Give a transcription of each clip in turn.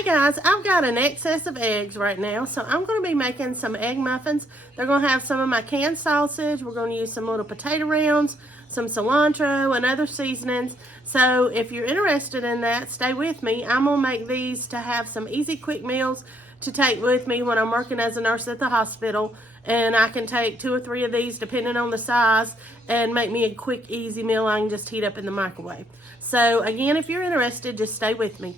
Hey guys, I've got an excess of eggs right now, so I'm going to be making some egg muffins. They're going to have some of my canned sausage. We're going to use some little potato rounds, some cilantro, and other seasonings. So if you're interested in that, stay with me. I'm going to make these to have some easy, quick meals to take with me when I'm working as a nurse at the hospital. And I can take 2 or 3 of these, depending on the size, and make me a quick, easy meal I can just heat up in the microwave. So again, if you're interested, just stay with me.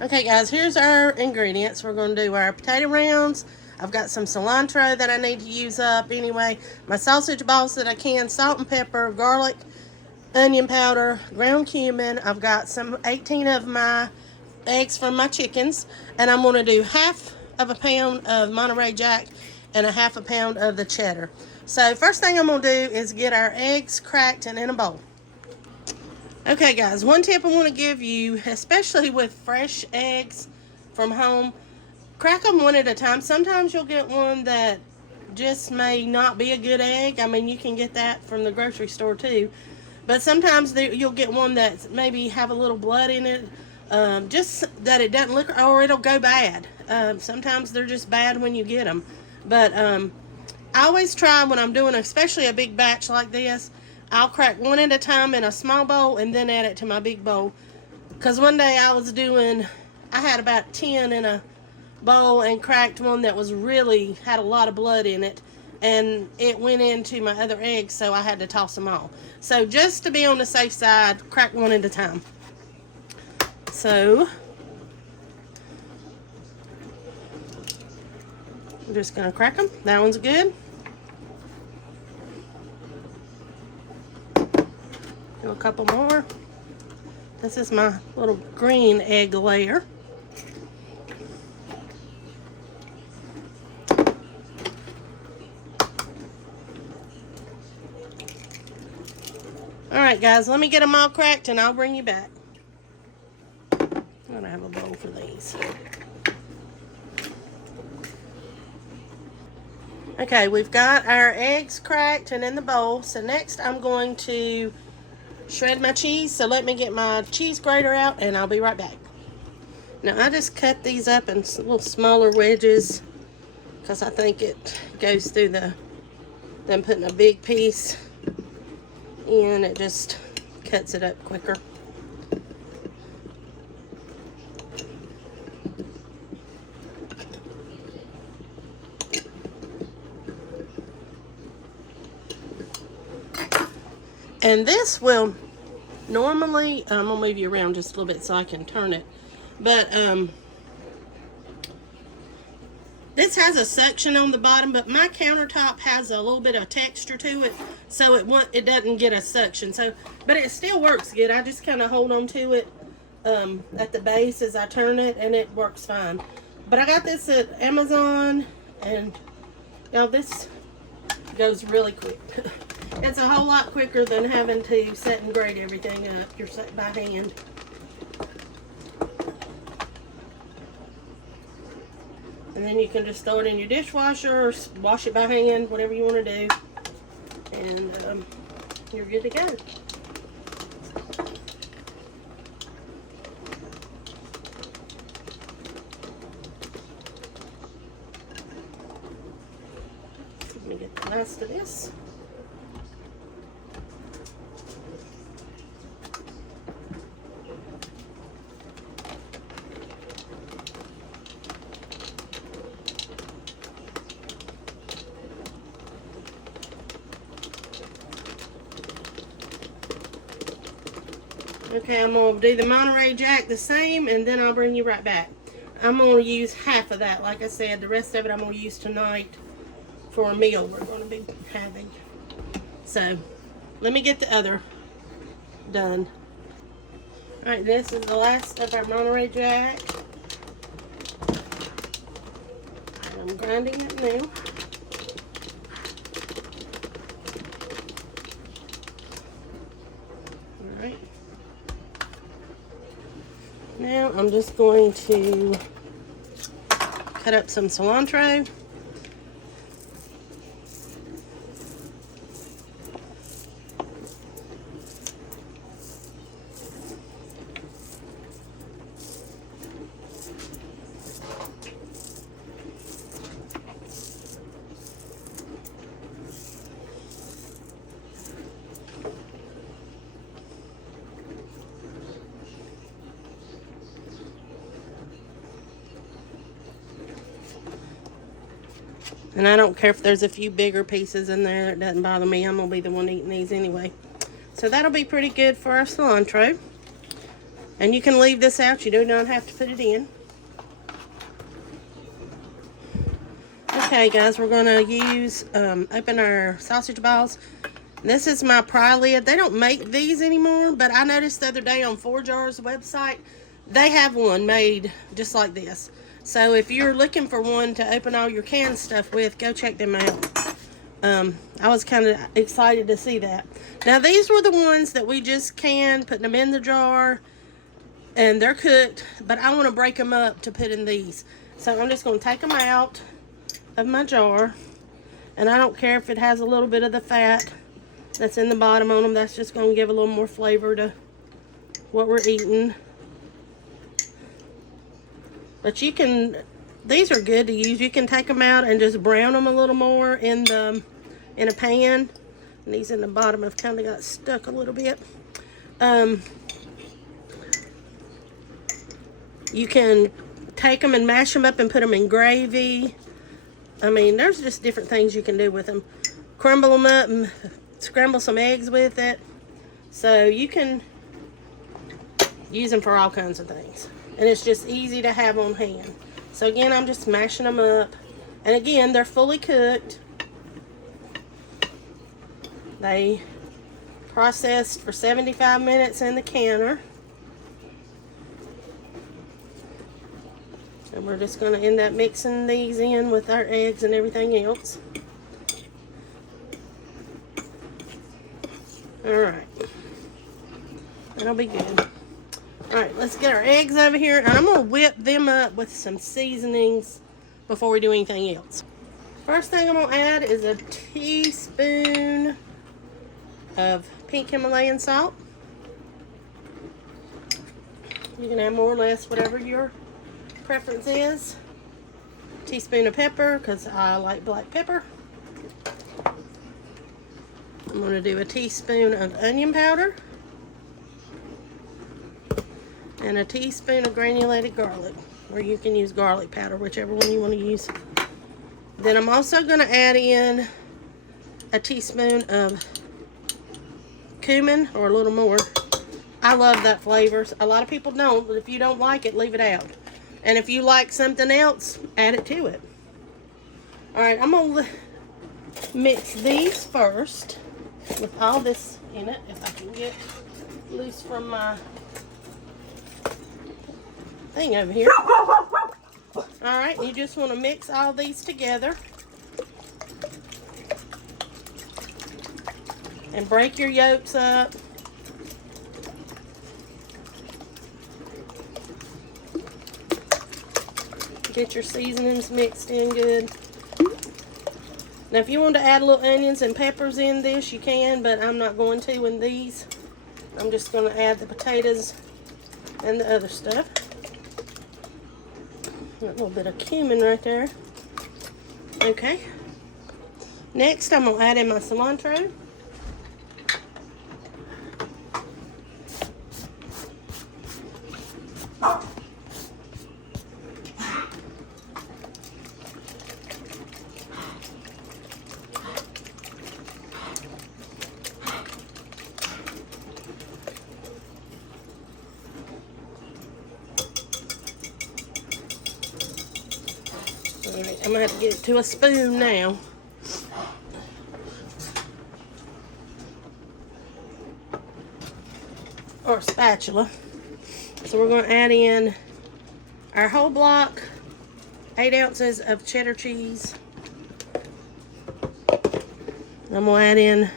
Okay guys, here's our ingredients. We're going to do our potato rounds. I've got some cilantro that I need to use up anyway. My sausage balls that I can, salt and pepper, garlic, onion powder, ground cumin. I've got some 18 of my eggs from my chickens. And I'm going to do half of a pound of Monterey Jack and a half a pound of the cheddar. So first thing I'm going to do is get our eggs cracked and in a bowl. Okay guys, one tip I want to give you, especially with fresh eggs from home, crack them one at a time. Sometimes you'll get one that just may not be a good egg. I mean, you can get that from the grocery store too. But sometimes you'll get one that maybe have a little blood in it, just that it doesn't look, or it'll go bad. Sometimes they're just bad when you get them. But I always try when I'm doing especially a big batch like this, I'll crack one at a time in a small bowl and then add it to my big bowl. Because one day I had about 10 in a bowl and cracked one that was really, had a lot of blood in it. And it went into my other eggs, so I had to toss them all. So just to be on the safe side, crack one at a time. So, I'm just going to crack them. That one's good. Do a couple more. This is my little green egg layer. Alright guys, let me get them all cracked and I'll bring you back. I'm going to have a bowl for these. Okay, we've got our eggs cracked and in the bowl. So next I'm going to shred my cheese. So let me get my cheese grater out and I'll be right back. Now I just cut these up in little smaller wedges because I think it goes through them putting a big piece in, it just cuts it up quicker. And this will normally, I'm going to move you around just a little bit so I can turn it. But this has a suction on the bottom, but my countertop has a little bit of texture to it, so it doesn't get a suction. So, but it still works good. I just kind of hold on to it at the base as I turn it, and it works fine. But I got this at Amazon, and this goes really quick. It's a whole lot quicker than having to set and grate everything up. You're set by hand. And then you can just throw it in your dishwasher or wash it by hand, whatever you want to do. And you're good to go. Let me get the last of this. Okay, I'm going to do the Monterey Jack the same, and then I'll bring you right back. I'm going to use half of that. Like I said, the rest of it I'm going to use tonight for a meal we're going to be having. So, let me get the other done. Alright, this is the last of our Monterey Jack. I'm grinding it now. Alright. Now I'm just going to cut up some cilantro. And I don't care if there's a few bigger pieces in there. It doesn't bother me. I'm going to be the one eating these anyway. So that'll be pretty good for our cilantro. And you can leave this out. You do not have to put it in. Okay, guys, we're going to use, open our sausage balls. This is my pry lid. They don't make these anymore, but I noticed the other day on 4Jar's website, they have one made just like this. So if you're looking for one to open all your canned stuff with, go check them out. I was kind of excited to see that. Now, these were the ones that we just canned, putting them in the jar, and they're cooked, but I want to break them up to put in these. So I'm just going to take them out of my jar, and I don't care if it has a little bit of the fat that's in the bottom on them. That's just going to give a little more flavor to what we're eating. But you can, these are good to use. You can take them out and just brown them a little more in a pan. And these in the bottom have kind of got stuck a little bit. You can take them and mash them up and put them in gravy. I mean, there's just different things you can do with them. Crumble them up and scramble some eggs with it. So you can use them for all kinds of things. And it's just easy to have on hand. So again, I'm just mashing them up. And again, they're fully cooked. They processed for 75 minutes in the canner. And we're just going to end up mixing these in with our eggs and everything else. Alright. That'll be good. Alright, let's get our eggs over here. And I'm going to whip them up with some seasonings before we do anything else. First thing I'm going to add is a teaspoon of pink Himalayan salt. You can add more or less, whatever your preference is. A teaspoon of pepper, because I like black pepper. I'm going to do a teaspoon of onion powder. And a teaspoon of granulated garlic, or you can use garlic powder, whichever one you want to use. Then I'm also going to add in a teaspoon of cumin, or a little more. I love that flavor. A lot of people don't, but if you don't like it, leave it out. And if you like something else, add it to it. Alright, I'm going to mix these first with all this in it, if I can get loose from my thing over here. Alright, you just want to mix all these together. And break your yolks up. Get your seasonings mixed in good. Now if you want to add little onions and peppers in this, you can, but I'm not going to in these. I'm just going to add the potatoes and the other stuff. A little bit of cumin right there. Okay. Next, I'm going to add in my cilantro. Alright, I'm going to have to get it to a spoon now. Or a spatula. So we're going to add in our whole block, 8 ounces of cheddar cheese. I'm going to add in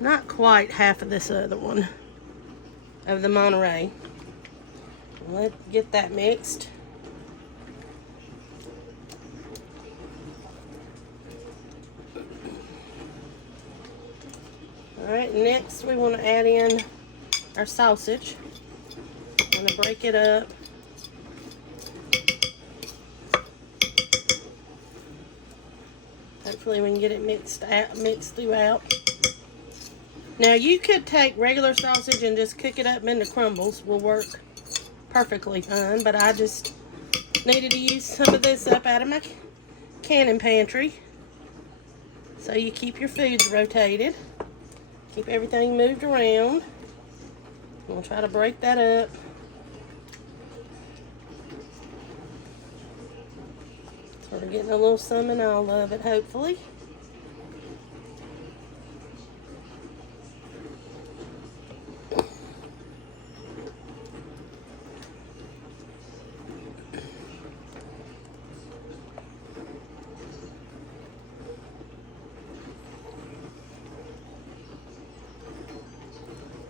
not quite half of this other one of the Monterey. Let's get that mixed. Alright, next we want to add in our sausage. I'm going to break it up. Hopefully we can get it mixed throughout. Now you could take regular sausage and just cook it up into crumbles. Will work perfectly fine, but I just needed to use some of this up out of my canning pantry. So you keep your foods rotated. Keep everything moved around. We'll try to break that up. So we're getting a little some in all of it, hopefully.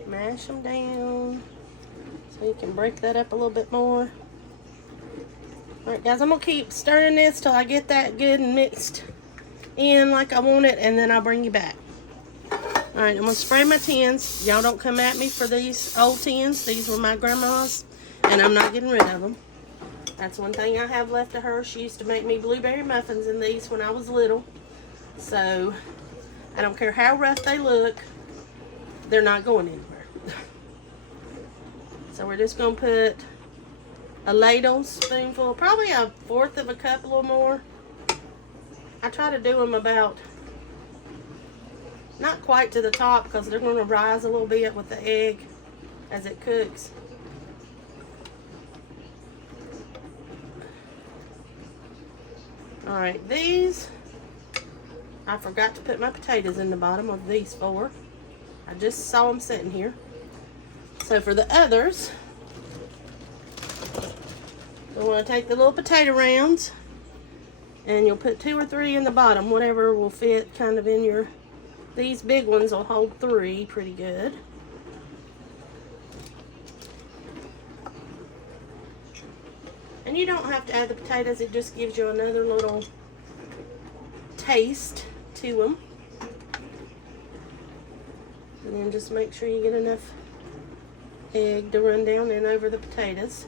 Mash them down so you can break that up a little bit more. Alright guys, I'm going to keep stirring this till I get that good and mixed in like I want it, and then I'll bring you back. Alright, I'm going to spray my tins. Y'all don't come at me for these old tins. These were my grandma's, and I'm not getting rid of them. That's one thing I have left of her. She used to make me blueberry muffins in these when I was little. So, I don't care how rough they look, they're not going anywhere. So we're just going to put a ladle spoonful, probably a fourth of a cup or more. I try to do them about, not quite to the top, because they're going to rise a little bit with the egg as it cooks. Alright, these, I forgot to put my potatoes in the bottom of these four. I just saw them sitting here. So for the others, we want to take the little potato rounds, and you'll put 2 or 3 in the bottom, whatever will fit kind of in your, these big ones will hold 3 pretty good. And you don't have to add the potatoes, it just gives you another little taste to them. And then just make sure you get enough egg to run down and over the potatoes.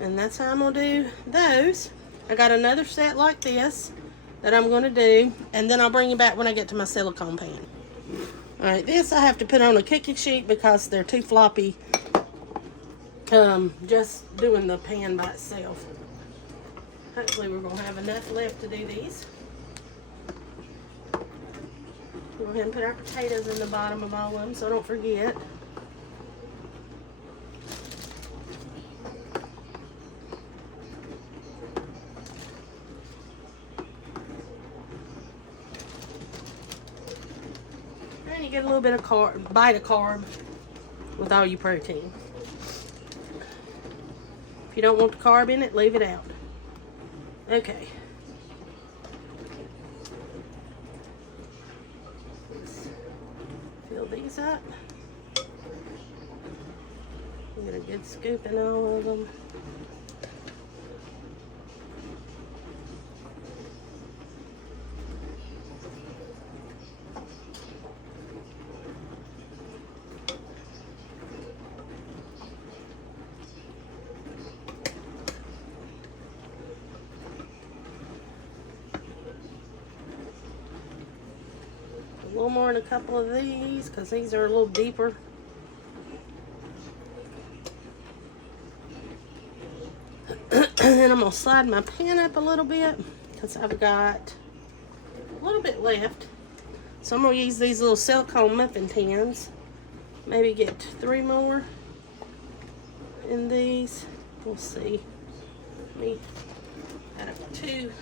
And that's how I'm going to do those. I got another set like this that I'm going to do, and then I'll bring you back when I get to my silicone pan. Alright, this I have to put on a cookie sheet because they're too floppy just doing the pan by itself. Hopefully we're going to have enough left to do these. Go ahead and put our potatoes in the bottom of all of them so I don't forget. And you get a little bit of bite of carb with all your protein. If you don't want the carb in it, leave it out. Okay. Fill these up. Get a good scoop in all of them. A little more in a couple of these because these are a little deeper. And then I'm going to slide my pan up a little bit because I've got a little bit left. So I'm going to use these little silicone muffin pans. Maybe get 3 more in these. We'll see. Let me add up 2,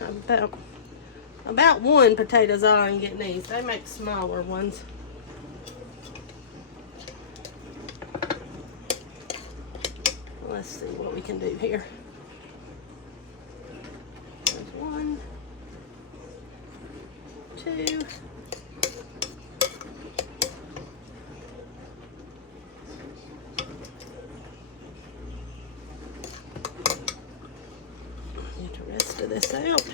about 1 potatoes all I can get in these. They make smaller ones. Let's see what we can do here. There's 1, 2. Get the rest of this out.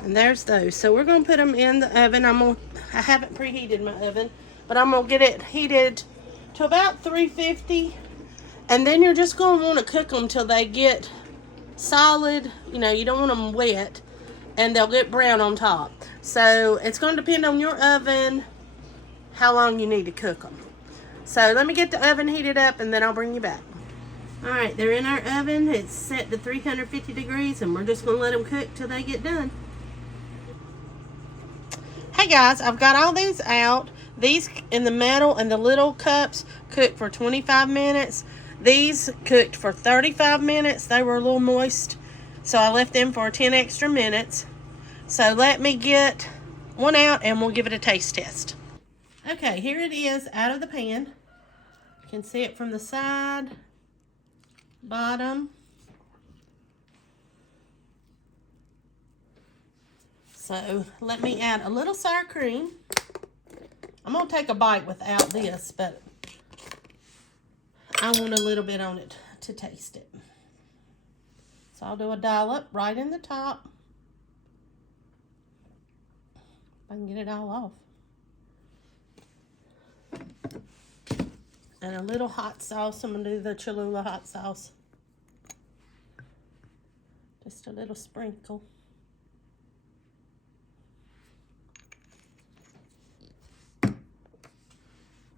And there's those. So we're going to put them in the oven. I haven't preheated my oven, but I'm going to get it heated to about 350. And then you're just going to want to cook them till they get solid. You know, you don't want them wet, and they'll get brown on top. So it's going to depend on your oven, how long you need to cook them. So let me get the oven heated up and then I'll bring you back. All right, they're in our oven. It's set to 350 degrees and we're just gonna let them cook till they get done. Hey guys, I've got all these out. These in the metal and the little cups cooked for 25 minutes. These cooked for 35 minutes. They were a little moist, so I left them for 10 extra minutes. So let me get one out and we'll give it a taste test. Okay, here it is out of the pan. You can see it from the side, bottom. So let me add a little sour cream. I'm gonna take a bite without this, but I want a little bit on it to taste it. So I'll do a dollop right in the top. If I can get it all off. And a little hot sauce. I'm gonna do the Cholula hot sauce. Just a little sprinkle.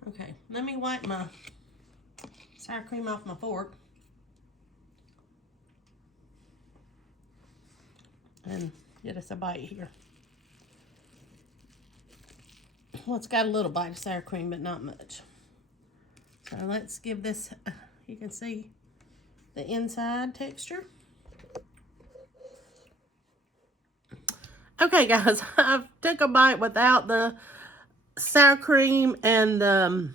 Okay, let me wipe my sour cream off my fork. And get us a bite here. Well, it's got a little bite of sour cream, but not much. So let's give this, you can see the inside texture. Okay guys, I took a bite without the sour cream and the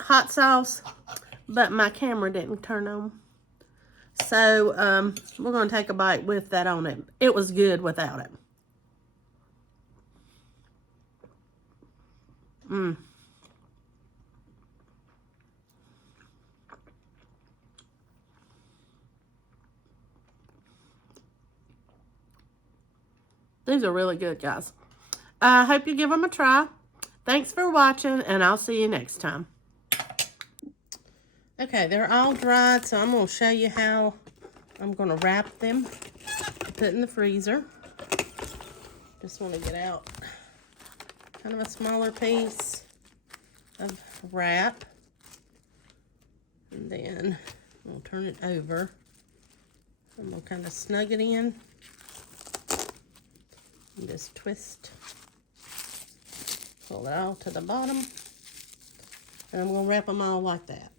hot sauce, but my camera didn't turn on. So we're going to take a bite with that on it. It was good without it. These are really good, guys. I hope you give them a try. Thanks for watching, and I'll see you next time. Okay, they're all dried, so I'm going to show you how I'm going to wrap them, put in the freezer. Just want to get out kind of a smaller piece of wrap. And then we'll turn it over. And we'll kind of snug it in. And just twist. Pull it all to the bottom. And I'm going to wrap them all like that.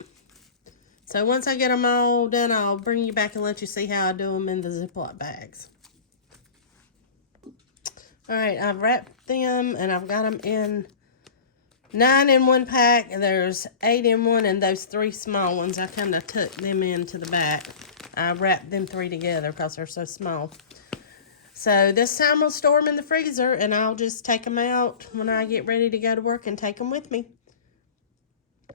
So once I get them all done, I'll bring you back and let you see how I do them in the Ziploc bags. All right, I've wrapped them and I've got them in 9 in one pack. And there's 8 in one, and those 3 small ones, I kind of tucked them into the back. I wrapped them 3 together because they're so small. So this time we'll store them in the freezer, and I'll just take them out when I get ready to go to work and take them with me.